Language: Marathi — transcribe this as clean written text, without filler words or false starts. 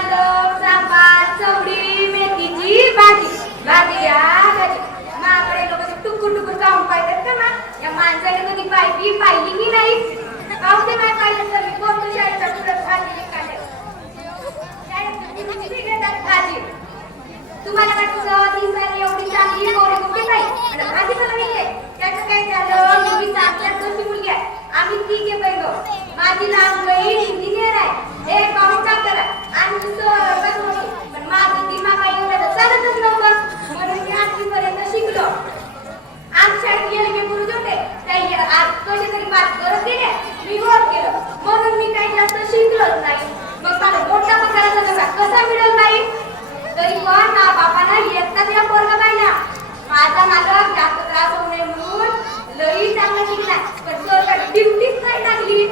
पालक सांबार चवडी मेथीची भाजी भाजी घ्या भाजी माकडे लोक टुकूर टुकूर जाऊन पाहिजेत का ना या माणसाने कधी पाहिली की नाही पाहू दे नाही पाहिलं तर मी कोणतं शाळेचा तुरंत भाजी काढेल भाजी तुम्हाला वाटतं ती सारी एवढी चांगली गोरे कुठे नाही आणि भाजी मला नाही त्याचं काय झालं मी चांगल्या दोषी मुलगी आहे आम्ही ठीक आहे पहिलो माझी लहान बहीण इंजिनियर आहे हे पाहून टाकलं आणि दुसरं पण माझं दिमाग एवढं चालतच नव्हतं म्हणून मी 8वी पर्यंत शिकलो आज शाळेत गेले मी गुरु होते काही आज कसे तरी पास करत गेले मी वर केलं म्हणून मी काही जास्त शिकलोच नाही मग मला मोठा पगाराचा नका कसा मिळेल नाही तरी पण ना बापाना येता तिला पोरगा पाहिला माझा मालक जास्त त्रास होऊ नये म्हणून लई चांगला शिकला पण सरकार ड्युटीच नाही लागली